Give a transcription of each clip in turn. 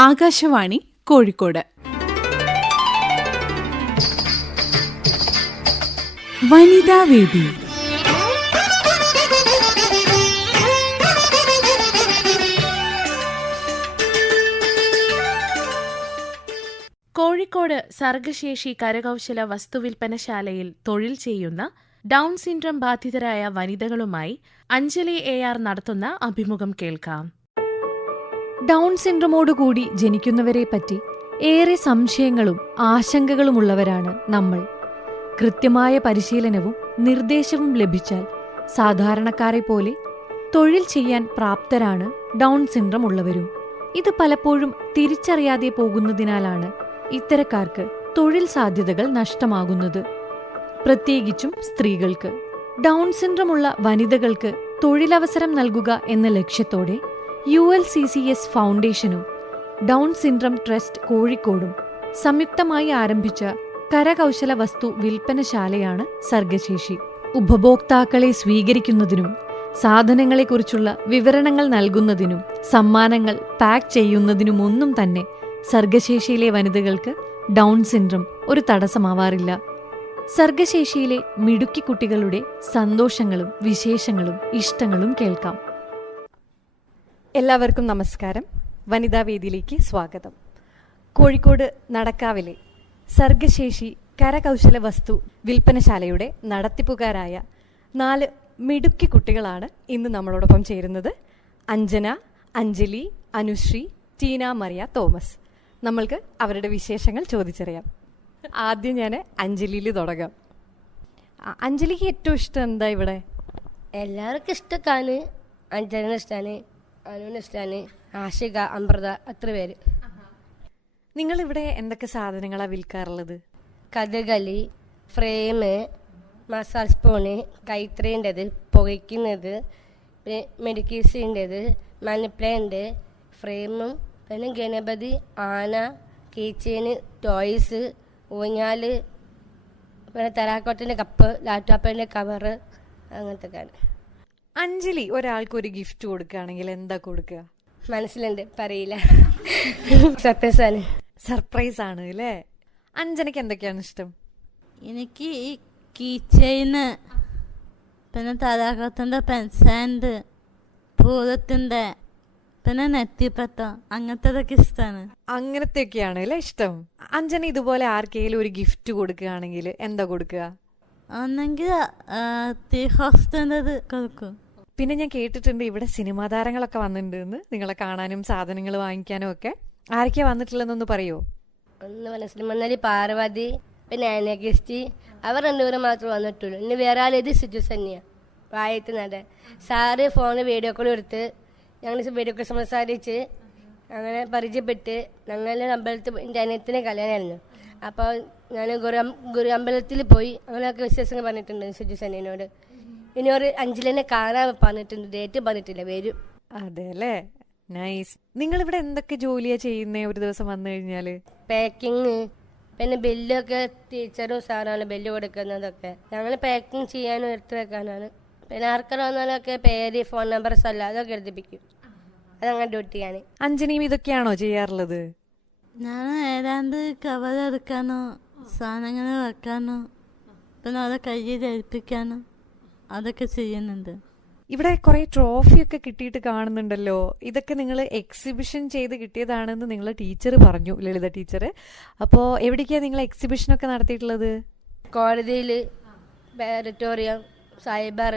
ആകാശവാണി കോഴിക്കോട്. വനിതാവേദി കോഴിക്കോട് സർഗശേഷി കരകൗശല വസ്തുവിൽപ്പനശാലയിൽ തൊഴിൽ ചെയ്യുന്ന ഡൗൺ സിൻഡ്രം ബാധിതരായ വനിതകളുമായി അഞ്ജലി എ ആർ നടത്തുന്ന അഭിമുഖം കേൾക്കാം. ഡൗൺ സിൻഡ്രമോടുകൂടി ജനിക്കുന്നവരെ പറ്റി ഏറെ സംശയങ്ങളും ആശങ്കകളുമുള്ളവരാണ് നമ്മൾ. കൃത്യമായ പരിശീലനവും നിർദ്ദേശവും ലഭിച്ചാൽ സാധാരണക്കാരെ പോലെ തൊഴിൽ ചെയ്യാൻ പ്രാപ്തരാണ് ഡൗൺ സിൻഡ്രം ഉള്ളവരും. ഇത് പലപ്പോഴും തിരിച്ചറിയാതെ പോകുന്നതിനാലാണ് ഇത്തരക്കാർക്ക് തൊഴിൽ സാധ്യതകൾ നഷ്ടമാകുന്നത്. പ്രത്യേകിച്ചും സ്ത്രീകൾക്ക്. ഡൗൺ സിൻഡ്രമുള്ള വനിതകൾക്ക് തൊഴിലവസരം നൽകുക എന്ന ലക്ഷ്യത്തോടെ U L C C S ഫൗണ്ടേഷനും Down syndrome trust കോഴിക്കോടും സംയുക്തമായി ആരംഭിച്ച കരകൗശല വസ്തു വിൽപ്പനശാലയാണ് സർഗശേഷി. ഉപഭോക്താക്കളെ സ്വീകരിക്കുന്നതിനും സാധനങ്ങളെക്കുറിച്ചുള്ള വിവരണങ്ങൾ നൽകുന്നതിനും സമ്മാനങ്ങൾ പാക്ക് ചെയ്യുന്നതിനുമൊന്നും തന്നെ സർഗശേഷിയിലെ വനിതകൾക്ക് ഡൗൺ സിൻഡ്രം ഒരു തടസ്സമാവാറില്ല. സർഗശേഷിയിലെ മിടുക്കി കുട്ടികളുടെ സന്തോഷങ്ങളും വിശേഷങ്ങളും ഇഷ്ടങ്ങളും കേൾക്കാം. എല്ലാവർക്കും നമസ്കാരം. വനിതാ വേദിയിലേക്ക് സ്വാഗതം. കോഴിക്കോട് നടക്കാവിലെ സർഗശേഷി കരകൗശല വസ്തു വിൽപ്പനശാലയുടെ നടത്തിപ്പുകാരായ നാല് മിടുക്കി കുട്ടികളാണ് ഇന്ന് നമ്മളോടൊപ്പം ചേരുന്നത്. അഞ്ജന അഞ്ജലി അനുശ്രീ ടീന മറിയ തോമസ്. നമ്മൾക്ക് അവരുടെ വിശേഷങ്ങൾ ചോദിച്ചറിയാം. ആദ്യം ഞാൻ അഞ്ജലിയിൽ തുടങ്ങാം. അഞ്ജലിക്ക് ഏറ്റവും ഇഷ്ടം എന്താ ഇവിടെ? എല്ലാവർക്കും ഇഷ്ടക്കാണ്. അഞ്ജലിന് ഇഷ്ടമാണ് ഇഷ്ടമാണ് ആഷിക അമൃത അത്ര പേര്. നിങ്ങൾ ഇവിടെ എന്തൊക്കെ സാധനങ്ങളാണ് വിൽക്കാറുള്ളത്? കഥകളി ഫ്രെയിം മസാല സ്പൂണ് കൈത്രേന്റെത് പുകയ്ക്കുന്നത് പിന്നെ മെഡിക്കീസിന്റെത് ഫ്രെയിമും പിന്നെ ഗണപതി ആന കീച്ചേന് ടോയ്സ് ഊഞ്ഞാൽ പിന്നെ തെറാക്കോട്ടിന്റെ കപ്പ് ലാപ്ടോപ്പിന്റെ കവറ് അങ്ങനത്തെ അഞ്ജലി ഒരാൾക്ക് ഒരു ഗിഫ്റ്റ് കൊടുക്കുകയാണെങ്കിൽ എന്താ കൊടുക്കുക? മനസ്സിലുണ്ട് പറയില്ല. സർപ്രൈസ് ആണ് സർപ്രൈസ് ആണ് അല്ലേ? അഞ്ജനയ്ക്ക് എന്തൊക്കെയാണ് ഇഷ്ടം? എനിക്ക് ഈ കീ ചെയിന് പിന്നെ തലാകത്തിന്റെ പെൻസാൻഡ് പൂരത്തിന്റെ പിന്നെ നെറ്റിപ്പത്ത അങ്ങനത്തതൊക്കെ ഇഷ്ടമാണ്. അങ്ങനത്തെയൊക്കെയാണ് അല്ലേ ഇഷ്ടം? അഞ്ജന ഇതുപോലെ ആർക്കെങ്കിലും ഒരു ഗിഫ്റ്റ് കൊടുക്കുകയാണെങ്കിൽ എന്താ കൊടുക്കുക? ഒന്നെങ്കിൽ തീ ഹോസ്റ്റന്റെത് കൊടുക്കും. പിന്നെ ഞാൻ കേട്ടിട്ടുണ്ട് ഇവിടെ സിനിമാ താരങ്ങളൊക്കെ വന്നിട്ടുണ്ട് നിങ്ങളെ കാണാനും സാധനങ്ങൾ വാങ്ങിക്കാനും ഒക്കെ. ആരൊക്കെയാ വന്നിട്ടുള്ളതെന്നൊന്ന് പറയോ? ഒന്ന് മനസ്സിൽ പാർവതി പിന്നെ അനഗസ്റ്റി അവർ രണ്ടുപേരും മാത്രം വന്നിട്ടുള്ളൂ. ഇനി വേറെ ആളേത് സിജു സന്യ വായത്ത് നട സാറ് ഫോണിൽ വീഡിയോ കോൾ എടുത്ത് ഞങ്ങൾ വീഡിയോ കോൾ സംസാരിച്ച് അങ്ങനെ പരിചയപ്പെട്ട് ഞങ്ങൾ അമ്പലത്തിൽ എന്റെ അനിയത്തിന്റെ കല്യാണമായിരുന്നു. അപ്പോൾ ഞാൻ ഗുരു ഗുരു അമ്പലത്തിൽ പോയി അങ്ങനെയൊക്കെ വിശേഷങ്ങൾ പറഞ്ഞിട്ടുണ്ട് സിജു സന്യനോട് ഇനി ഒരു അഞ്ചിലെന്നെ കാണാൻ പറഞ്ഞിട്ടുണ്ട് ഡേറ്റ് പറഞ്ഞിട്ടില്ല വരും. അതെ അല്ലേ നൈസ് നിങ്ങൾ ഇവിടെ എന്തൊക്കെ ജോലിയാ ചെയ്യുന്നേ ഒരു ദിവസം വന്നു കഴിഞ്ഞാൽ? പാക്കിങ് പിന്നെ ബില്ലൊക്കെ ടീച്ചറും സാറാണ് ബില്ല് കൊടുക്കുന്നതൊക്കെ. ഞങ്ങൾ പാക്കിങ് ചെയ്യാനും എടുത്തു വെക്കാനാണ്. പിന്നെ ആർക്കാർ വന്നാലൊക്കെ പേര് ഫോൺ നമ്പർ സ്ഥലം അതൊക്കെ എഴുതിപ്പിക്കും അതങ്ങനെ ഡ്യൂട്ടിയാണ് അഞ്ജനിയും ഇതൊക്കെയാണോ ചെയ്യാറുള്ളത്? ഞാൻ ഏതാണ്ട് കവർ എടുക്കാനോ സാധനങ്ങൾ വെക്കാനോ പിന്നെ അവരെ കയ്യിൽ ഏൽപ്പിക്കാനോ അതൊക്കെ ചെയ്യുന്നുണ്ട്. ഇവിടെ കുറെ ട്രോഫിയൊക്കെ കിട്ടിയിട്ട് കാണുന്നുണ്ടല്ലോ. ഇതൊക്കെ നിങ്ങൾ എക്സിബിഷൻ ചെയ്ത് കിട്ടിയതാണെന്ന് നിങ്ങൾ ടീച്ചർ പറഞ്ഞു ലളിത ടീച്ചർ അപ്പോൾ എവിടേക്കാണ് നിങ്ങൾ എക്സിബിഷൻ ഒക്കെ നടത്തിയിട്ടുള്ളത്? കോടതിയിൽ ഓഡിറ്റോറിയം സൈബർ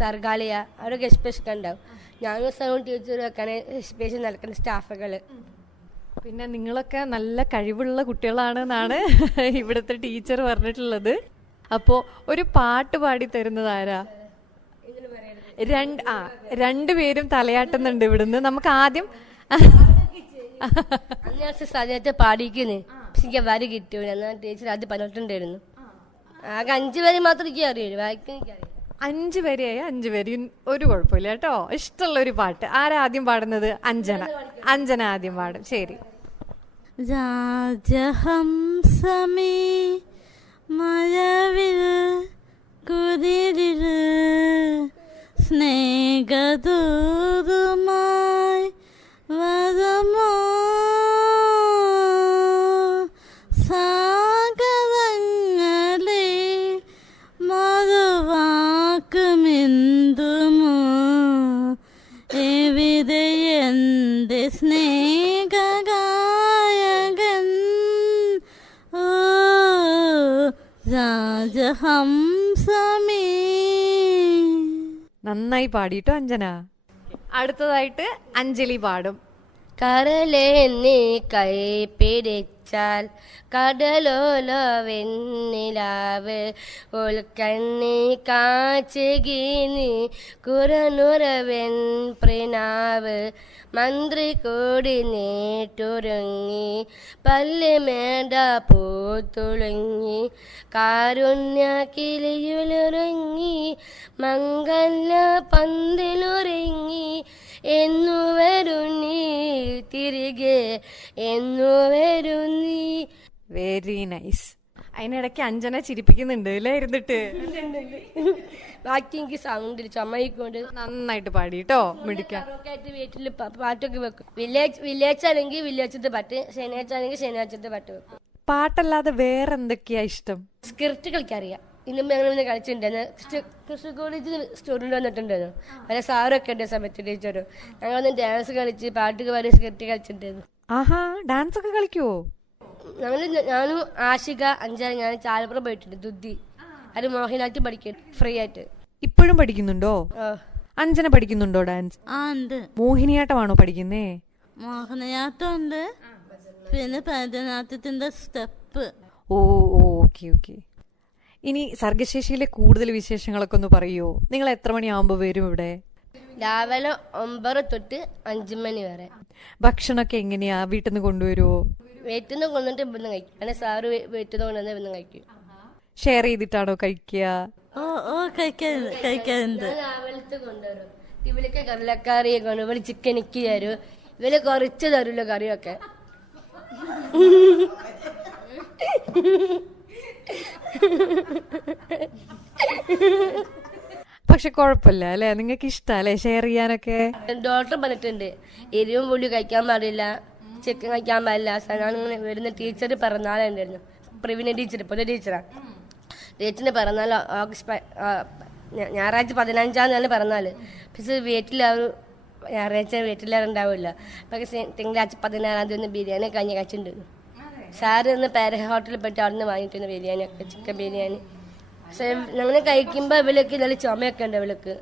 സർഗാലയ അവിടെയൊക്കെ എക്സിബിഷൻ ഉണ്ടാവും. ഞങ്ങൾ സൗണ്ട് ടീച്ചറും ഒക്കെയാണ് എക്സിബിഷൻ നടക്കുന്ന സ്റ്റാഫുകൾ പിന്നെ നിങ്ങളൊക്കെ നല്ല കഴിവുള്ള കുട്ടികളാണെന്നാണ് ഇവിടുത്തെ ടീച്ചർ പറഞ്ഞിട്ടുള്ളത്. അപ്പോൾ ഒരു പാട്ട് പാടി തരുന്നത് ആരാ? രണ്ട് ആ രണ്ടുപേരും തലയാട്ടുന്നുണ്ട് ഇവിടുന്ന്. നമുക്ക് ആദ്യം സ്ഥലത്ത് പാടിക്കുന്നു എനിക്ക് വരി കിട്ടൂല. എന്നാൽ ടീച്ചർ അത് പറഞ്ഞിട്ടുണ്ടായിരുന്നു. ആകെ അഞ്ച് വരെ മാത്രം എനിക്ക് വായിക്കാൻ എനിക്കറിയില്ല അഞ്ചു പേരെയായി അഞ്ചു പേര് ഒരു കുഴപ്പമില്ല കേട്ടോ. ഇഷ്ടമുള്ള ഒരു പാട്ട്. ആരാദ്യം പാടുന്നത്? അഞ്ജന. അഞ്ജന ആദ്യം പാടും. ശരി. രാജഹംസമേ മഴവിൽ കുതിരിൽ സ്നേഹദൂതുമായി വരമോ? സാഗതങ്ങളെ മറുവാക്കുമെന്തുമോ? എവിടെ എന്റെ സ്നേഹ നന്നായി പാടിട്ടോ അഞ്ജന? അടുത്തതായിട്ട് അഞ്ജലി പാടും. കരളെ നീ കൈ പിടിച്ചാൽ കടലോലോ വെണ്ണിലാവ് ഉൾക്കണ്ണി കാച്ചുകീനി കുറനുറവെൻ പ്രിനാവ്. മന്ത്രി കൂടി നീട്ടുരുങ്ങി പല്ല് മേട പൂത്തുളുങ്ങി കാരുണ്യ കിളിയുലുറങ്ങി മംഗല പന്തിലുറങ്ങി എന്നു വരുന്നീ തിരികെ എന്നു വരുന്നീ വെരി നൈസ് അതിനിടയ്ക്ക് അഞ്ജന ചിരിപ്പിക്കുന്നുണ്ട് അല്ലേ ഇരുന്നിട്ട്? ബാക്കി എനിക്ക് സൗണ്ടിൽ ചമ്മയിക്കൊണ്ട് നന്നായിട്ട് പാടിട്ടോ മിടിക്കാം. മിടിക്കാൻ വീട്ടിൽ പാട്ടൊക്കെ വെക്കും. വില്ലേജ് വില്ലേജ് ആണെങ്കിൽ വില്ലേജത്തെ പാട്ട് ശനിയാഴ്ച ആണെങ്കിൽ ശനിയാഴ്ചത്തെ പാട്ട് വെക്കും. പാട്ടല്ലാതെ വേറെ എന്തൊക്കെയാ ഇഷ്ടം? സ്ക്രിപ്റ്റ് കളിക്കറിയാം ഇന്നും ഞങ്ങൾ ഇന്ന് കളിച്ചിട്ടുണ്ടായിരുന്നു. കൃഷ്ണ കൃഷ്ണ കോളേജിൽ സ്റ്റുഡന്റ് വന്നിട്ടുണ്ടായിരുന്നു. പല സാറൊക്കെ ഉണ്ട് സമയത്ത് ടീച്ചറും. ഞങ്ങളൊന്ന് ഡാൻസ് കളിച്ച് പാട്ട് പാടി സ്കെറ്റ് കളിച്ചിട്ടുണ്ടായിരുന്നു. ആഹാ ഡാൻസ് ഒക്കെ കളിക്കുവോ? ഞങ്ങൾ ഞാനും ആഷിക അഞ്ചാറ് ഞാൻ ചാലപ്പുറം പോയിട്ടുണ്ട് ദുദ്ധി. അത് മോഹിനാട്ടി പഠിക്കും ഫ്രീ ആയിട്ട്. ഇപ്പോഴും പഠിക്കുന്നുണ്ടോ? അഞ്ചന അഞ്ജന പഠിക്കുന്നുണ്ടോ ഡാൻസ് ആ ഉണ്ട്. മോഹിനിയാട്ടമാണോ പഠിക്കുന്നേ? മോഹിനിയാട്ടം ഉണ്ട്. പിന്നെ ഭരതനാട്യത്തിന്റെ സ്റ്റെപ്പ് ഓ ഓക്കെ ഓക്കെ. ഇനി സർഗശേഷിയിലെ കൂടുതൽ വിശേഷങ്ങളൊക്കെ ഒന്ന് പറയൂ. നിങ്ങൾ എത്ര മണിയാവുമ്പോ വരും ഇവിടെ? രാവിലെ ഒമ്പത് തൊട്ട് അഞ്ചു മണി വരെ. ഭക്ഷണമൊക്കെ എങ്ങനെയാ? വീട്ടിൽ നിന്ന് കൊണ്ടുവരുമോ വീട്ടിൽ നിന്ന് കൊണ്ടുവന്നിട്ട് ഇവിടുന്ന് കഴിക്കും. അല്ലെങ്കിൽ സാറ് വീട്ടിൽ നിന്ന് കൊണ്ടുവന്ന് ഇവിടുന്ന് കഴിക്കും. ഷെയർ ചെയ്തിട്ടാണോ കഴിക്കുക? രാവിലത്തെ കൊണ്ടുവരും. ഇവലൊക്കെ കടലക്കറി കൊണ്ടു ഇവൾ തരും. ഇവർ കുറച്ച് തരുമല്ലോ കറിയൊക്കെ. പക്ഷെ കുഴപ്പമില്ല അല്ലെ? നിങ്ങൾക്ക് ഇഷ്ടല്ലേ ഷെയർ ചെയ്യാനൊക്കെ? ഡോക്ടർ പറഞ്ഞിട്ടുണ്ട് എരിവും പുള്ളി കഴിക്കാൻ പാടില്ല ചിക്കൻ കഴിക്കാൻ പാടില്ല സനാണിങ്ങനെ വരുന്ന ടീച്ചർ പിറന്നാളുണ്ടായിരുന്നു പ്രവീണ ടീച്ചർ പുതിയ ടീച്ചറാണ് ടീച്ചറിന്റെ പിറന്നാൾ ഓഗസ്റ്റ് ഞായറാഴ്ച പതിനഞ്ചാം തീയതി പിറന്നാൾ. പക്ഷെ വീട്ടിൽ അവർ ഞായറാഴ്ച വീട്ടിലുണ്ടാവില്ല പക്ഷെ തിങ്കളാഴ്ച പതിനാറാം തീയതി ബിരിയാണി കഴിഞ്ഞ് കഴിച്ചിട്ടുണ്ട്. സാറ് ഇന്ന് പേര ഹോട്ടലിൽ പോയിട്ട് അവിടെ നിന്ന് വാങ്ങിയിട്ടുണ്ട് ബിരിയാണി ഒക്കെ ചിക്കൻ ബിരിയാണി. പക്ഷെ ഞങ്ങൾ കഴിക്കുമ്പോൾ ഇവലൊക്കെ നല്ല ചുമയൊക്കെ ഉണ്ട് ഇവൾക്ക്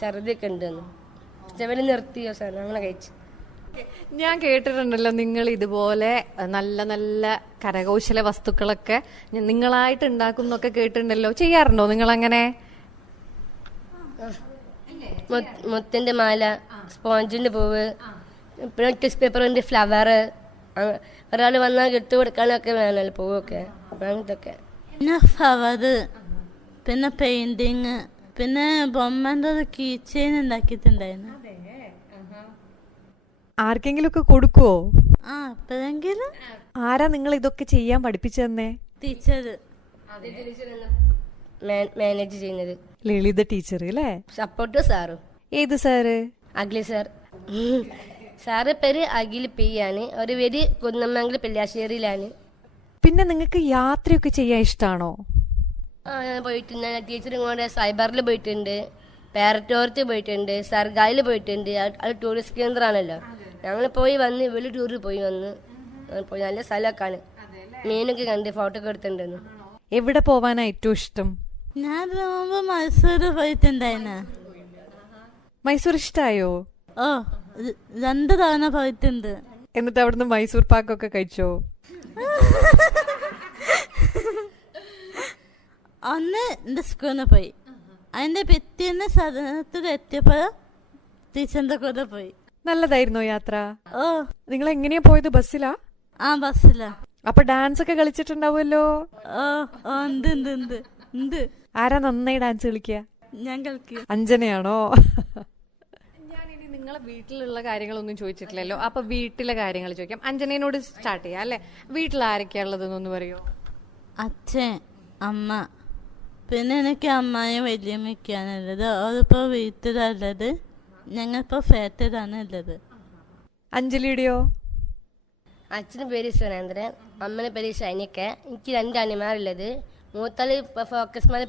ഛർദിയൊക്കെ ഉണ്ടെന്ന് പക്ഷെ ഇവർ നിർത്തിയോ സാർ? ഞങ്ങൾ കഴിച്ചു. ഞാൻ കേട്ടിട്ടുണ്ടല്ലോ നിങ്ങൾ ഇതുപോലെ നല്ല നല്ല കരകൗശല വസ്തുക്കളൊക്കെ നിങ്ങളായിട്ട് ഉണ്ടാക്കും എന്നൊക്കെ കേട്ടിട്ടുണ്ടല്ലോ. ചെയ്യാറുണ്ടോ നിങ്ങൾ അങ്ങനെ മുത്ത്- മുത്തിന്റെ മാല സ്പോഞ്ചിന്റെ പൂവ് പിന്നെ ടിസ് പേപ്പറിന്റെ ഫ്ലവർ ഒരാൾ വന്നാൽ എടുത്തു കൊടുക്കാനൊക്കെ വേണമല്ലോ പൂവൊക്കെ അങ്ങനത്തൊക്കെ പിന്നെ ഫ്ലവറ് പിന്നെ പെയിന്റിങ് പിന്നെ ബൊമ്മന്റെ ഒരു കീ ചെയിൻ ഉണ്ടാക്കിയിട്ടുണ്ടായിരുന്നു. ആർക്കെങ്കിലും ഒക്കെ കൊടുക്കുവോ? ആ എപ്പോഴെങ്കിലും. ആരാ നിങ്ങൾ ഇതൊക്കെ ചെയ്യാൻ പഠിപ്പിച്ചു തന്നെ ടീച്ചർ മാനേജ് ചെയ്യുന്നത്. ലളിത ടീച്ചർ അല്ലേ? സപ്പോർട്ട് സാറും. ഏത് സാറ്? Ugly sir. സാറ് പേര് അഖിൽ പി ആണ്. ഒരു പേര് കുന്നമംഗൽ പെല്ലാശ്ശേരിയിലാണ് പിന്നെ നിങ്ങൾക്ക് യാത്രയൊക്കെ ചെയ്യാൻ ഇഷ്ടമാണോ ആ ഞാൻ പോയിട്ടുണ്ട്. ടീച്ചറും കൂടെ സൈബറിൽ പോയിട്ടുണ്ട്. പാരറ്റോറത്തിൽ പോയിട്ടുണ്ട്. സർഗായിൽ പോയിട്ടുണ്ട്. അത് അത് ടൂറിസ്റ്റ് കേന്ദ്രമാണല്ലോ. ഞങ്ങൾ പോയി വന്ന് വലിയ ടൂറിൽ പോയി വന്ന്. ആ, പോയി നല്ല സ്ഥലമൊക്കെയാണ്. മീനൊക്കെ കണ്ട് ഫോട്ടോ ഒക്കെ എടുത്തിട്ടുണ്ടെന്ന് എവിടെ പോവാനാ ഏറ്റവും ഇഷ്ടം? ഞാൻ പോകുമ്പോ മൈസൂർ പോയിട്ടുണ്ടായിരുന്നു മൈസൂർ ഇഷ്ടായോ? ഓ. രണ്ട് തവണ പോയിട്ടുണ്ട്. എന്നിട്ട് അവിടുന്ന് മൈസൂർ പാക്കൊക്കെ കഴിച്ചോ? അന്ന് എന്റെ സ്കൂളിൽ പോയി. അതിന്റെ പിറ്റേന്ന് സദനത്തിൽ എത്തിയപ്പോൾ ടീച്ചറിന്റെ കൂടെ പോയി. നല്ലതായിരുന്നോ യാത്ര? ഓ. നിങ്ങൾ എങ്ങനെയാ പോയത് ബസ്സിലാ? ആ ബസ്സിലാ. അപ്പൊ ഡാൻസ് ഒക്കെ കളിച്ചിട്ടുണ്ടാവുമല്ലോ? ഓ ഓ ഉണ്ട് ഉണ്ട് ഉണ്ട് ഉണ്ട്. ആരാ നന്നായി ഡാൻസ് കളിക്കുക? ഞാൻ കളിക്കുക. അഞ്ജനയാണോ? നിങ്ങളെ വീട്ടിലുള്ള കാര്യങ്ങളൊന്നും ചോദിച്ചിട്ടില്ലല്ലോ. അപ്പൊ വീട്ടിലെ കാര്യങ്ങൾ ചോദിക്കാം. അഞ്ജനയോട് സ്റ്റാർട്ട് ചെയ്യാം അല്ലെ? വീട്ടിൽ ആരൊക്കെയാ ഉള്ളതെന്നൊന്ന് പറയോ? അച്ഛൻ അമ്മ. പിന്നെ എനിക്ക് അമ്മായും വലിയമ്മയ്ക്കാണുള്ളത് അതിപ്പോ വീട്ടിലുള്ളത്. ഞങ്ങളിപ്പോ ഫാറ്റഡാണ് ഉള്ളത്. അഞ്ജലിയുടെയോ? അച്ഛന് പേര് സുരേന്ദ്രൻ. അമ്മയുടെ പേര് ഷൈനിക്ക. എനിക്ക് രണ്ട് അനിമാരുള്ളത് മൂത്താൾ ഇപ്പോൾ ഫോക്കസ് മാറി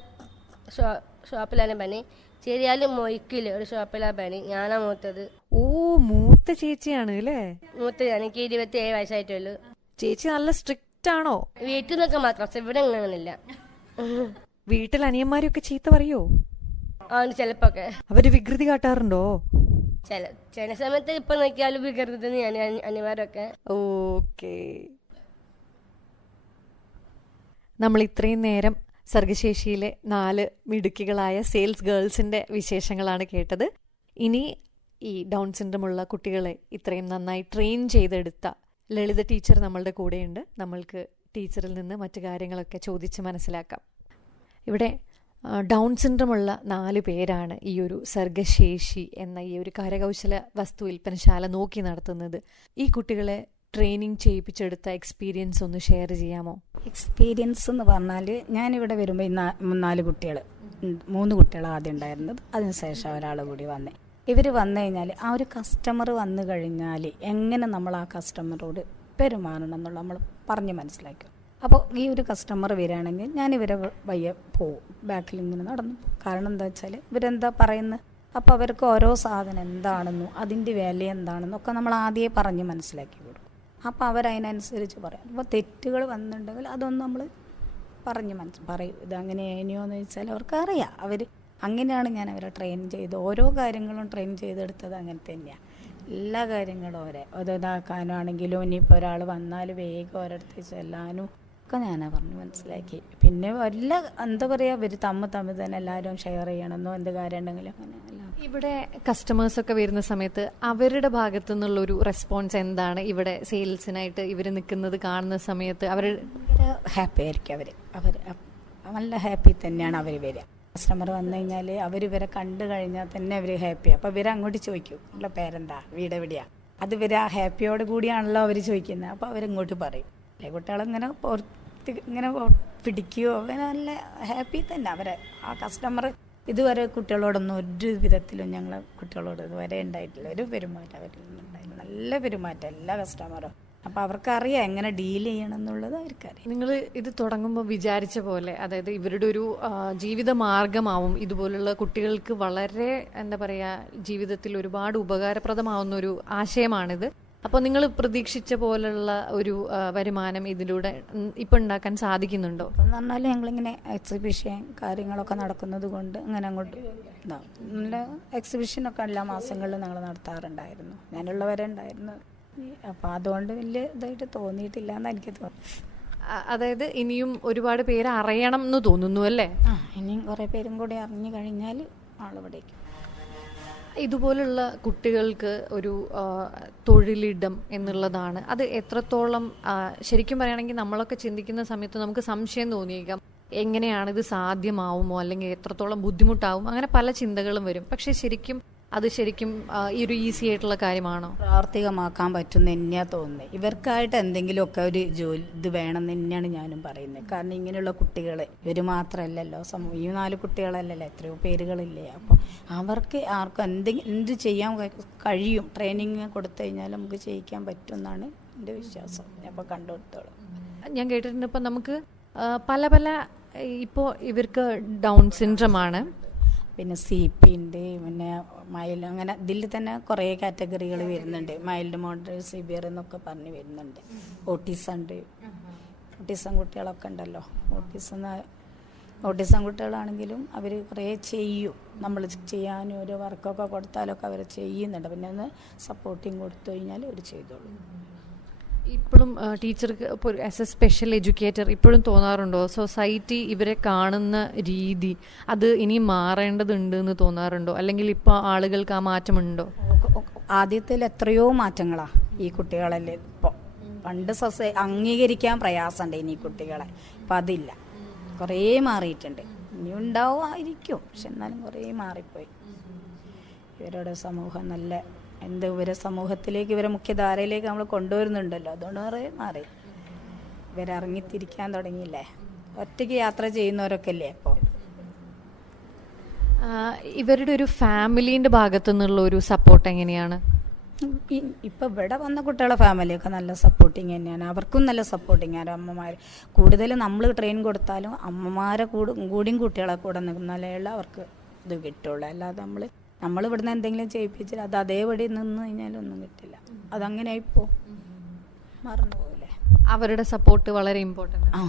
ഷോ- ഷോപ്പിലാണ് പണി. ചെറിയാൽ മൊയ്ക്കിൽ ഒരു ഷോപ്പിലാ പണി. ഞാനാ മൂത്തത്. ഓ മൂത്ത ചേച്ചിയാണ് അല്ലേ? മൂത്ത എനിക്ക് ഇരുപത്തി ഏഴ് വയസ്സായിട്ടുള്ളൂ. ചേച്ചി നല്ല സ്ട്രിക്റ്റ് ആണോ? വീട്ടിൽ നിന്നൊക്കെ മാത്രം. പക്ഷെ ഇവിടെ അങ്ങനെയൊന്നുമില്ല വീട്ടിൽ അനിയന്മാരെയൊക്കെ ചീത്ത പറയോ? ആണ് ചിലപ്പോക്കെ. അവർ വികൃതി കാട്ടാറുണ്ടോ? ചില ചില സമയത്ത് ഇപ്പൊ നോക്കിയാലും വികൃതി ഞാൻ അനിവാര്യമൊക്കെ ഓക്കേ. നമ്മൾ ഇത്രയും നേരം സർഗശേഷിയിലെ നാല് മിടുക്കികളായ സെയിൽസ് ഗേൾസിന്റെ വിശേഷങ്ങളാണ് കേട്ടത്. ഇനി ഈ ഡൗൺ സിൻഡ്രമുള്ള കുട്ടികളെ ഇത്രയും നന്നായി ട്രെയിൻ ചെയ്തെടുത്ത ലളിത ടീച്ചർ നമ്മളുടെ കൂടെയുണ്ട്. നമ്മൾക്ക് ടീച്ചറിൽ നിന്ന് മറ്റു കാര്യങ്ങളൊക്കെ ചോദിച്ച് മനസ്സിലാക്കാം. ഇവിടെ ഡൗൺ സിൻഡ്രമുള്ള നാല് പേരാണ് ഈ ഒരു സർഗശേഷി എന്ന ഈ ഒരു കരകൗശല വസ്തു വിൽപ്പനശാല നോക്കി നടത്തുന്നത്. ഈ കുട്ടികളെ ട്രെയിനിങ് ചെയ്യിപ്പിച്ചെടുത്ത എക്സ്പീരിയൻസ് ഒന്ന് ഷെയർ ചെയ്യാമോ? എക്സ്പീരിയൻസ് എന്ന് പറഞ്ഞാൽ ഞാനിവിടെ വരുമ്പോൾ നാല് കുട്ടികൾ മൂന്ന് കുട്ടികൾ ആദ്യം ഉണ്ടായിരുന്നത്. അതിനുശേഷം ഒരാൾ കൂടി വന്നേ. ഇവർ വന്നു കഴിഞ്ഞാൽ ആ ഒരു കസ്റ്റമർ വന്നു കഴിഞ്ഞാൽ എങ്ങനെ നമ്മൾ ആ കസ്റ്റമറോട് പെരുമാറണം എന്നുള്ള നമ്മൾ പറഞ്ഞ് മനസ്സിലാക്കും. അപ്പോൾ ഈ ഒരു കസ്റ്റമർ വരികയാണെങ്കിൽ ഞാൻ ഇവരെ വയ്യ പോവും. ബാക്കിൽ ഇങ്ങനെ നടന്നു കാരണം എന്താ വെച്ചാൽ ഇവരെന്താ പറയുന്നത് അപ്പോൾ അവർക്ക് ഓരോ സാധനം എന്താണെന്നും അതിന്റെ വില എന്താണെന്നും ഒക്കെ നമ്മൾ ആദ്യമേ പറഞ്ഞ് മനസ്സിലാക്കി കൊടുക്കും. അപ്പോൾ അവരതിനനുസരിച്ച് പറയും. അപ്പോൾ തെറ്റുകൾ വന്നിട്ടുണ്ടെങ്കിൽ അതൊന്നും നമ്മൾ പറഞ്ഞ് മനസ്സ് പറയും. ഇതങ്ങനെ ഇനിയോന്ന് വെച്ചാൽ അവർക്ക് അറിയാം അവർ അങ്ങനെയാണ് ഞാൻ അവരെ ട്രെയിൻ ചെയ്ത് ഓരോ കാര്യങ്ങളും ട്രെയിൻ ചെയ്തെടുത്തത് അങ്ങനെ തന്നെയാണ് എല്ലാ കാര്യങ്ങളും അവരെ. അത് ഇതാക്കാനാണെങ്കിലും ഇനിയിപ്പോൾ ഒരാൾ വന്നാൽ വേഗം ഒരിടത്ത് ചെല്ലാനും ഒക്കെ ഞാൻ പറഞ്ഞ് മനസ്സിലാക്കി. പിന്നെ വല്ല എന്താ പറയുക ഇവർ തമ്മ തമ്മിൽ തന്നെ എല്ലാവരും ഷെയർ ചെയ്യണമെന്നോ എന്ത് കാര്യം ഉണ്ടെങ്കിലും അങ്ങനെ ഇവിടെ കസ്റ്റമേഴ്സ് ഒക്കെ വരുന്ന സമയത്ത് അവരുടെ ഭാഗത്തു നിന്നുള്ള ഒരു റെസ്പോൺസ് എന്താണ്? ഇവിടെ സെയിൽസിനായിട്ട് ഇവർ നിൽക്കുന്നത് കാണുന്ന സമയത്ത് അവർ ഹാപ്പി ആയിരിക്കും അവർ അവർ നല്ല ഹാപ്പി തന്നെയാണ് അവർ വരിക. കസ്റ്റമർ വന്നു കഴിഞ്ഞാൽ അവർ ഇവരെ കണ്ടു കഴിഞ്ഞാൽ തന്നെ അവർ ഹാപ്പി അപ്പോൾ ഇവർ അങ്ങോട്ട് ചോദിക്കും ഉള്ള പേരെന്താ? വീട് എവിടെയാണ് അത് ഇവർ ആ ഹാപ്പിയോട് കൂടിയാണല്ലോ അവർ ചോദിക്കുന്നത്. അപ്പോൾ അവരിങ്ങോട്ട് പറയും. കുട്ടികളിങ്ങനെ പുറത്ത് ഇങ്ങനെ പിടിക്കുകയോ അങ്ങനെ നല്ല ഹാപ്പി തന്നെ. അവരെ ആ കസ്റ്റമർ ഇതുവരെ കുട്ടികളോടൊന്നും ഒരു വിധത്തിലും ഞങ്ങൾ കുട്ടികളോട് ഇതുവരെ ഉണ്ടായിട്ടില്ല. ഒരു പെരുമാറ്റം അവരിൽ നിന്നുണ്ടായില്ല നല്ല പെരുമാറ്റം എല്ലാ കസ്റ്റമറും അപ്പോൾ അവർക്കറിയാം എങ്ങനെ ഡീൽ ചെയ്യണം എന്നുള്ളത് അവർക്കറിയാം. നിങ്ങൾ ഇത് തുടങ്ങുമ്പോൾ വിചാരിച്ച പോലെ അതായത് ഇവരുടെ ഒരു ജീവിത മാർഗമാവും. ഇതുപോലുള്ള കുട്ടികൾക്ക് വളരെ എന്താ പറയുക ജീവിതത്തിൽ ഒരുപാട് ഉപകാരപ്രദമാവുന്ന ഒരു ആശയമാണിത്. അപ്പോൾ നിങ്ങൾ പ്രതീക്ഷിച്ച പോലുള്ള ഒരു ആ, വരുമാനം ഇതിലൂടെ ഇപ്പം ഉണ്ടാക്കാൻ സാധിക്കുന്നുണ്ടോ? അപ്പം എന്ന് പറഞ്ഞാൽ ഞങ്ങളിങ്ങനെ എക്സിബിഷൻ കാര്യങ്ങളൊക്കെ നടക്കുന്നത് കൊണ്ട് അങ്ങനെ അങ്ങോട്ട് ഇതാവും നല്ല എക്സിബിഷനൊക്കെ എല്ലാ മാസങ്ങളിലും ഞങ്ങൾ നടത്താറുണ്ടായിരുന്നു. ഞാനുള്ളവരെ ഉണ്ടായിരുന്നു അപ്പോൾ അതുകൊണ്ട് വലിയ ഇതായിട്ട് തോന്നിയിട്ടില്ല എന്ന് എനിക്ക് തോന്നുന്നു ആ, അതായത് ഇനിയും ഒരുപാട് പേര് അറിയണം എന്ന് തോന്നുന്നു അല്ലേ? ആ ഇനിയും കുറേ പേരും കൂടി അറിഞ്ഞു കഴിഞ്ഞാൽ ആളിവിടേക്ക് ഇതുപോലുള്ള കുട്ടികൾക്ക് ഒരു തൊഴിലിടം എന്നുള്ളതാണ്. അത് എത്രത്തോളം ശരിക്കും പറയുകയാണെങ്കിൽ നമ്മളൊക്കെ ചിന്തിക്കുന്ന സമയത്ത് നമുക്ക് സംശയം തോന്നിയേക്കാം. എങ്ങനെയാണ് ഇത് സാധ്യമാവുമോ? അല്ലെങ്കിൽ എത്രത്തോളം ബുദ്ധിമുട്ടാവും? അങ്ങനെ പല ചിന്തകളും വരും. പക്ഷെ ശരിക്കും അത് ശരിക്കും ഈ ഒരു ഈസി ആയിട്ടുള്ള കാര്യമാണോ? പ്രാവർത്തികമാക്കാൻ പറ്റുമെന്ന് തന്നെയാണ് തോന്നുന്നത് ഇവർക്കായിട്ട് എന്തെങ്കിലുമൊക്കെ ഒരു ജോലി ഇത് വേണം തന്നെയാണ് ഞാനും പറയുന്നത് കാരണം ഇങ്ങനെയുള്ള കുട്ടികൾ ഇവർ മാത്രമല്ലല്ലോ സമൂഹം ഈ നാല് കുട്ടികളല്ലല്ലോ. എത്രയോ പേരുകളില്ലേ. അപ്പോൾ അവർക്ക് ആർക്കും എന്തെങ്കിലും എന്ത് ചെയ്യാൻ കഴി- കഴിയും? ട്രെയിനിങ് കൊടുത്തു കഴിഞ്ഞാൽ നമുക്ക് ചെയ്യിക്കാൻ പറ്റും എന്നാണ് എന്റെ വിശ്വാസം. അപ്പോൾ കണ്ടുകൊടുത്തോളും. ഞാൻ കേട്ടിട്ടുണ്ട് ഇപ്പം നമുക്ക് പല പല ഇപ്പോൾ ഇവർക്ക് ഡൗൺ സിൻഡ്രം ആണ് പിന്നെ സി പി ഉണ്ട് പിന്നെ മൈൽഡ് അങ്ങനെ ഇതിൽ തന്നെ കുറേ കാറ്റഗറികൾ വരുന്നുണ്ട്. മൈൽഡ് മോഡറേറ്റ് സിവിയർ എന്നൊക്കെ പറഞ്ഞ് വരുന്നുണ്ട്. ഓട്ടിസം ഉണ്ട് ഓട്ടിസം കുട്ടികളൊക്കെ ഉണ്ടല്ലോ. ഓട്ടിസം ഓട്ടീസം കുട്ടികളാണെങ്കിലും അവർ കുറേ ചെയ്യും. നമ്മൾ ചെയ്യാനും ഒരു വർക്കൊക്കെ കൊടുത്താലൊക്കെ അവർ ചെയ്യുന്നുണ്ട്. പിന്നെ ഒന്ന് സപ്പോർട്ടിങ് കൊടുത്തു കഴിഞ്ഞാൽ അവർ ചെയ്തോളും. ഇപ്പോഴും ടീച്ചർക്ക് ഇപ്പോൾ ആസ് എ സ്പെഷ്യൽ എഡ്യൂക്കേറ്റർ ഇപ്പോഴും തോന്നാറുണ്ടോ? സൊസൈറ്റി ഇവരെ കാണുന്ന രീതി അത് ഇനി മാറേണ്ടതുണ്ട് എന്ന് തോന്നാറുണ്ടോ? അല്ലെങ്കിൽ ഇപ്പോൾ ആളുകൾക്ക് ആ മാറ്റമുണ്ടോ? ആദ്യത്തിൽ എത്രയോ മാറ്റങ്ങളാ ഈ കുട്ടികളല്ലേ ഇപ്പോൾ പണ്ട് സൊസൈ അംഗീകരിക്കാൻ പ്രയാസമുണ്ട് ഇനി കുട്ടികളെ. അപ്പം അതില്ല. കുറേ മാറിയിട്ടുണ്ട്. ഇനി ഉണ്ടാവുമായിരിക്കും പക്ഷെ എന്നാലും കുറേ മാറിപ്പോയി. ഇവരുടെ സമൂഹം നല്ല എന്ത് ഇവരെ സമൂഹത്തിലേക്ക് ഇവരെ മുഖ്യധാരയിലേക്ക് നമ്മൾ കൊണ്ടുവരുന്നുണ്ടല്ലോ. അതുകൊണ്ട് മാറി മാറി. ഇവരിറങ്ങിത്തിരിക്കാൻ തുടങ്ങിയില്ലേ? ഒറ്റയ്ക്ക് യാത്ര ചെയ്യുന്നവരൊക്കെ അല്ലേ അപ്പോൾ ഇവരുടെ ഒരു ഫാമിലീന്റെ ഭാഗത്തു നിന്നുള്ള ഒരു സപ്പോർട്ട് എങ്ങനെയാണ്? ഇപ്പം ഇപ്പൊ ഇവിടെ വന്ന കുട്ടികളെ ഫാമിലിയൊക്കെ നല്ല സപ്പോർട്ടിങ് തന്നെയാണ്. അവർക്കും നല്ല സപ്പോർട്ടിങ് ആണ് അമ്മമാർ കൂടുതൽ നമ്മൾ ട്രെയിൻ കൊടുത്താലും അമ്മമാരെ കൂടും കൂടിയും കുട്ടികളെ കൂടെ നിന്നാലേ അവർക്ക് ഇത് കിട്ടുള്ളൂ. അല്ലാതെ നമ്മൾ നമ്മൾ ഇവിടുന്ന് എന്തെങ്കിലും ചെയ്യിപ്പിച്ചാൽ അത് അതേപടി നിന്ന് കഴിഞ്ഞാൽ ഒന്നും കിട്ടില്ല. അതങ്ങനെ ആയിപ്പോ മറന്നു പോകില്ലേ അവരുടെ സപ്പോർട്ട് വളരെ ഇമ്പോർട്ടന്റ് ആ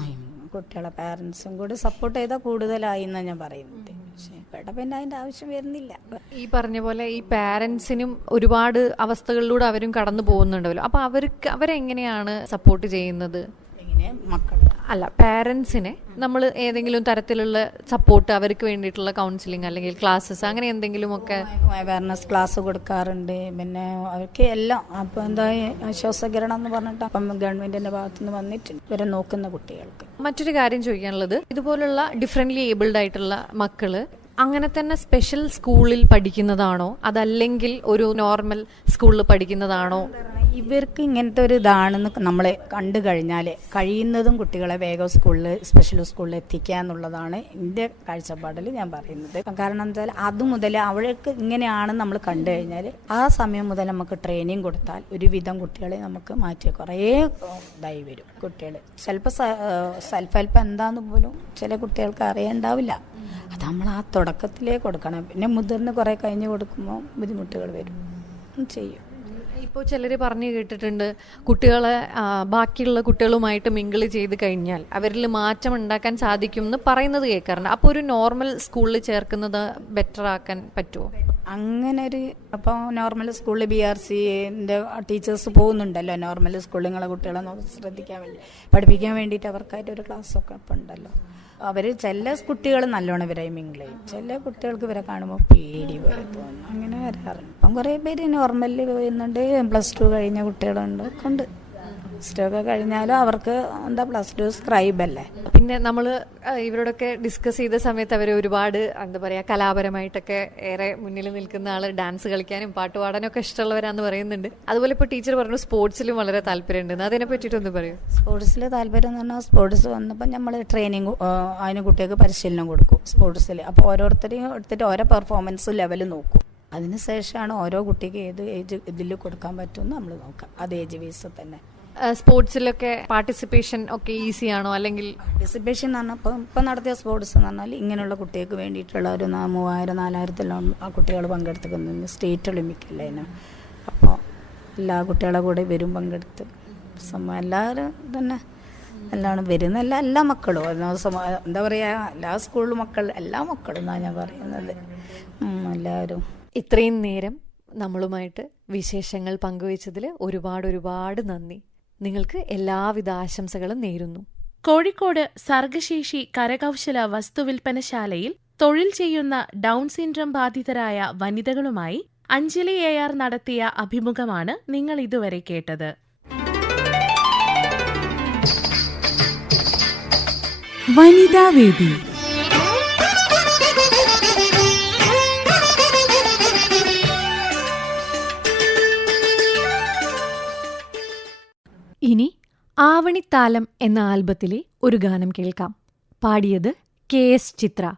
കുട്ടികളെ പാരൻസും കൂടി സപ്പോർട്ട് ചെയ്താൽ കൂടുതലായി എന്നാണ് ഞാൻ പറയുന്നത്. പക്ഷേ ഇവിടെ പിന്നെ അതിന്റെ ആവശ്യം വരുന്നില്ല. ഈ പറഞ്ഞ പോലെ ഈ പാരൻസിനും ഒരുപാട് അവസ്ഥകളിലൂടെ അവരും കടന്നു പോകുന്നുണ്ടല്ലോ അപ്പൊ അവർക്ക് അവരെങ്ങനെയാണ് സപ്പോർട്ട് ചെയ്യുന്നത്? മക്കൾ അല്ല പാരൻസിനെ നമ്മൾ ഏതെങ്കിലും തരത്തിലുള്ള സപ്പോർട്ട് അവർക്ക് വേണ്ടിയിട്ടുള്ള കൗൺസിലിംഗ് അല്ലെങ്കിൽ ക്ലാസ്സസ് അങ്ങനെ എന്തെങ്കിലും ഒക്കെ അവയർനെസ് ക്ലാസ് കൊടുക്കാറുണ്ട്. പിന്നെ അവർക്ക് എല്ലാം അപ്പോൾ എന്താ ആശ്വാസകരണം എന്ന് പറഞ്ഞിട്ട് അപ്പം ഗവൺമെന്റിന്റെ ഭാഗത്തുനിന്ന് വന്നിട്ടുണ്ട് ഇവരെ നോക്കുന്ന കുട്ടികൾക്ക്. മറ്റൊരു കാര്യം ചോദിക്കാനുള്ളത് ഇതുപോലുള്ള ഡിഫറെന്റ്ലി ഏബിൾഡ് ആയിട്ടുള്ള മക്കൾ അങ്ങനെ തന്നെ സ്പെഷ്യൽ സ്കൂളിൽ പഠിക്കുന്നതാണോ? അതല്ലെങ്കിൽ ഒരു നോർമൽ സ്കൂളിൽ പഠിക്കുന്നതാണോ? ഇവർക്ക് ഇങ്ങനത്തെ ഒരു ഇതാണെന്ന് നമ്മൾ കണ്ടു കഴിഞ്ഞാൽ കഴിയുന്നതും കുട്ടികളെ വേഗം സ്കൂളിൽ സ്പെഷ്യൽ സ്കൂളിൽ എത്തിക്കുക എന്നുള്ളതാണ് എന്റെ കാഴ്ചപ്പാടിൽ ഞാൻ പറയുന്നത്. കാരണം എന്താ വെച്ചാൽ അത് മുതൽ അവൾക്ക് ഇങ്ങനെയാണ് നമ്മൾ കണ്ടു കഴിഞ്ഞാൽ ആ സമയം മുതൽ നമുക്ക് ട്രെയിനിങ് കൊടുത്താൽ ഒരുവിധം കുട്ടികളെ നമുക്ക് മാറ്റി കുറേ ഇതായി വരും കുട്ടികൾ ചിലപ്പോൾ സെൽഫ് ഹെൽപ്പ് എന്താന്ന് പോലും ചില കുട്ടികൾക്ക് അറിയണ്ടാവില്ല. അത് നമ്മൾ ആ തുടക്കത്തിലേ കൊടുക്കണം. പിന്നെ മുതിർന്ന് കുറേ കഴിഞ്ഞ് കൊടുക്കുമ്പോൾ ബുദ്ധിമുട്ടുകൾ വരും. ചെയ്യും. ഇപ്പോൾ ചിലർ പറഞ്ഞു കേട്ടിട്ടുണ്ട് കുട്ടികളെ ബാക്കിയുള്ള കുട്ടികളുമായിട്ട് മിങ്കിൾ ചെയ്ത് കഴിഞ്ഞാൽ അവരിൽ മാറ്റം ഉണ്ടാക്കാൻ സാധിക്കും എന്ന് പറയുന്നത് കേൾക്കാറുണ്ട്. അപ്പോൾ ഒരു നോർമൽ സ്കൂളിൽ ചേർക്കുന്നത് ബെറ്റർ ആക്കാൻ പറ്റുമോ അങ്ങനെ ഒരു അപ്പോൾ നോർമൽ സ്കൂളിൽ ബി ആർ സിന്റെ ടീച്ചേഴ്സ് പോകുന്നുണ്ടല്ലോ. നോർമൽ സ്കൂളിൽ നിങ്ങളെ കുട്ടികളെ ശ്രദ്ധിക്കാൻ വേണ്ടി പഠിപ്പിക്കാൻ വേണ്ടിയിട്ട് അവർക്കായിട്ട് ഒരു ക്ലാസ്സൊക്കെ ഉണ്ടല്ലോ. അവർ ചില കുട്ടികൾ നല്ലോണം ഇവരെ ചെയ്യും. ചില കുട്ടികൾക്ക് ഇവരെ കാണുമ്പോൾ പേടി പോലെ തോന്നും. അങ്ങനെ വരാറുണ്ട് ഇപ്പം കുറേ പേര് നോർമലിൽ വരുന്നുണ്ട്. പ്ലസ് ടു കഴിഞ്ഞ കുട്ടികളുണ്ട്. ഒക്കെ ഉണ്ട്. പ്ലസ് ടു ഒക്കെ കഴിഞ്ഞാലും അവർക്ക് എന്താ പ്ലസ് ടു സ്ക്രൈബ് അല്ലേ? പിന്നെ നമ്മൾ ഇവരോടൊക്കെ ഡിസ്കസ് ചെയ്ത സമയത്ത് അവർ ഒരുപാട് എന്താ പറയുക കലാപരമായിട്ടൊക്കെ ഏറെ മുന്നിൽ നിൽക്കുന്ന ആൾ ഡാൻസ് കളിക്കാനും പാട്ട് പാടാനും ഒക്കെ ഇഷ്ടമുള്ളവരാന്ന് പറയുന്നുണ്ട്. അതുപോലെ ഇപ്പോൾ ടീച്ചർ പറഞ്ഞു സ്പോർട്സിലും വളരെ താല്പര്യമുണ്ട്. അതിനെ പറ്റിയിട്ടൊന്ന് പറയൂ. സ്പോർട്സിൽ താല്പര്യം എന്ന് പറഞ്ഞാൽ സ്പോർട്സ് വന്നപ്പോൾ നമ്മൾ ട്രെയിനിങ് അതിന് കുട്ടികൾക്ക് പരിശീലനം കൊടുക്കും സ്പോർട്സിൽ അപ്പോൾ ഓരോരുത്തരെയും എടുത്തിട്ട് ഓരോ പെർഫോമൻസ് ലെവൽ നോക്കും. അതിനുശേഷമാണ് ഓരോ കുട്ടിക്ക് ഏത് ഏജ് ഇതിൽ കൊടുക്കാൻ പറ്റുമെന്ന് നമ്മൾ നോക്കാം. അത് ഏജ് വൈസ് തന്നെ. സ്പോർട്സിലൊക്കെ പാർട്ടിസിപ്പേഷൻ ഒക്കെ ഈസി ആണോ അല്ലെങ്കിൽ പാർട്ടിസിപ്പേഷൻ എന്ന് പറഞ്ഞാൽ ഇപ്പം ഇപ്പം നടത്തിയ സ്പോർട്സ് എന്ന് പറഞ്ഞാൽ ഇങ്ങനെയുള്ള കുട്ടികൾക്ക് വേണ്ടിയിട്ടുള്ള ഒരു മൂവായിരം നാലായിരത്തിലോളം ആ കുട്ടികൾ പങ്കെടുത്തിരിക്കുന്നത് സ്റ്റേറ്റ് ഒളിമ്പിക് അല്ലേ അപ്പോൾ എല്ലാ കുട്ടികളെ കൂടെ വരും പങ്കെടുത്ത് എല്ലാവരും തന്നെ എല്ലാം വരുന്ന എല്ലാ എല്ലാ മക്കളും. എന്താ പറയുക എല്ലാ സ്കൂളിലും മക്കൾ എല്ലാ മക്കളും എന്നാണ് ഞാൻ പറയുന്നത്. എല്ലാവരും. ഇത്രയും നേരം നമ്മളുമായിട്ട് വിശേഷങ്ങൾ പങ്കുവച്ചതിൽ ഒരുപാട് ഒരുപാട് നന്ദി. നിങ്ങൾക്ക് എല്ലാവിധ ആശംസകളും നേരുന്നു. കോഴിക്കോട് സർഗശേഷി കരകൗശല വസ്തുവിൽപ്പനശാലയിൽ തൊഴിൽ ചെയ്യുന്ന ഡൗൺ സിൻഡ്രം ബാധിതരായ വനിതകളുമായി അഞ്ജലി എ ആർ നടത്തിയ അഭിമുഖമാണ് നിങ്ങൾ ഇതുവരെ കേട്ടത്. വനിതാവേദി ആവണിത്താലം എന്ന ആൽബത്തിലെ ഒരു ഗാനം കേൾക്കാം. പാടിയത് കെ എസ് ചിത്ര.